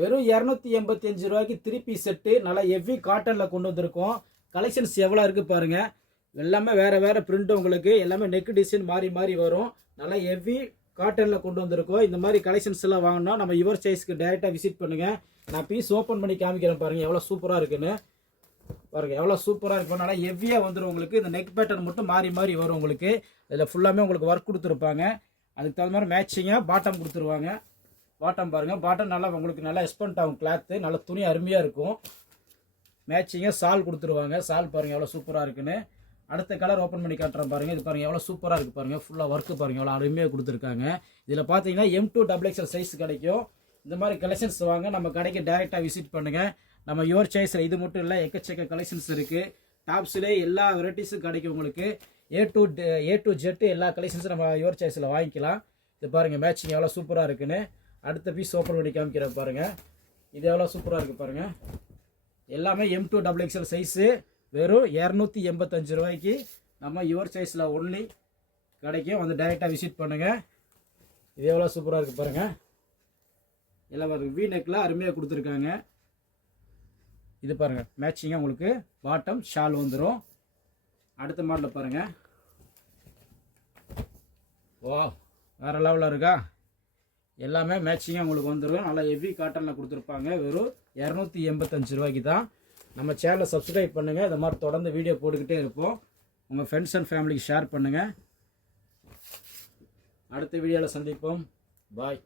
வெறும் 285 ரூபாய்க்கு 3 piece set நல்லா ஹெவி காட்டனில் கொண்டு வந்திருக்கோம். கலெக்ஷன்ஸ் எவ்வளோ இருக்குது பாருங்கள். எல்லாமே வேறு பிரிண்ட் உங்களுக்கு எல்லாமே நெக் டிசைன் மாறி வரும். நல்லா ஹெவி காட்டனில் கொண்டு வந்திருக்கோம். இந்த மாதிரி கலெக்ஷன்ஸ் எல்லாம் வாங்கினா நம்ம யுவர் சாய்ஸ்க்கு டைரெக்டாக விசிட் பண்ணுங்கள். நான் பீஸ் ஓப்பன் பண்ணி காமிக்கிறேன் பாருங்கள் எவ்வளோ சூப்பராக இருக்குன்னு. பாருங்கள் எவ்வளோ சூப்பராக இருக்கும். நல்லா ஹெவியாக வந்துடும் உங்களுக்கு. இந்த நெக் பேட்டர்ன் மட்டும் மாறி வரும் உங்களுக்கு. இதில் ஃபுல்லாமே உங்களுக்கு ஒர்க் கொடுத்துருப்பாங்க. அதுக்கு தகுந்த மாதிரி மேட்சிங்காக பாட்டம் கொடுத்துருவாங்க. பாட்டம் பாருங்கள், பாட்டம் நல்லா உங்களுக்கு நல்லா எக்ஸ்பென்ட் ஆகும். கிளாத்து நல்ல துணி அருமையாக இருக்கும். மேட்சிங்காக சால் கொடுத்துருவாங்க. சால் பாருங்கள் எவ்வளோ சூப்பராக இருக்குன்னு. அடுத்த கலர் ஓப்பன் பண்ணி காட்டுறேன் பாருங்கள். இது பாருங்கள் எவ்வளோ சூப்பராக இருக்குது பாருங்கள். ஃபுல்லாக ஒர்க்கு பாருங்கள் எவ்வளோ அருமையாக கொடுத்துருக்காங்க. இதில் பார்த்தீங்கன்னா M2 XXL சைஸ் கிடைக்கும். இந்த மாதிரி கலெக்ஷன்ஸ் வாங்க நம்ம கடைக்கு டைரெக்டாக விசிட் பண்ணுங்கள். நம்ம யுவர் சாய்ஸில் இது மட்டும் இல்லை, எக்கச்சக்க கலெக்ஷன்ஸ் இருக்குது. டாப்ஸ்லேயே எல்லா வெரைட்டிஸும் கிடைக்கும் உங்களுக்கு. A to Z எல்லா கலெக்ஷன்ஸும் நம்ம யுவர் சாய்ஸில் வாங்கிக்கலாம். இது பாருங்கள் மேட்சிங் எவ்வளோ சூப்பராக இருக்குன்னு. அடுத்த பீஸ் ஓப்பன் பண்ணி காமிக்கிறேன் பாருங்கள். இது எவ்வளோ சூப்பராக இருக்குது பாருங்கள். எல்லாமே M2 XXL சைஸு. வெறும் 285 ரூபாய்க்கு நம்ம யுவர் சாய்ஸில் ஒன்லி கிடைக்கும். வந்து டைரெக்டாக விசிட் பண்ணுங்கள். இது எவ்வளோ சூப்பராக இருக்குது பாருங்கள். எல்லாம் பாருங்கள் வி நெக்கில் அருமையாக கொடுத்துருக்காங்க. இது பாருங்கள் மேட்சிங்காக உங்களுக்கு பாட்டம் ஷால் வந்துடும். அடுத்த மாடலில் பாருங்கள். வா வேறு லெவலில் இருக்கா. எல்லாமே மேட்சிங்காக உங்களுக்கு வந்துடும். நல்லா ஹெவி காட்டனில் கொடுத்துருப்பாங்க. வெறும் 285 ரூபாய்க்கு தான். நம்ம சேனலை சப்ஸ்கிரைப் பண்ணுங்கள். இந்த மாதிரி தொடர்ந்து வீடியோ போட்டுக்கிட்டே இருப்போம். உங்கள் ஃப்ரெண்ட்ஸ் அண்ட் ஃபேமிலிக்கு ஷேர் பண்ணுங்கள். அடுத்த வீடியோவில் சந்திப்போம். பாய்.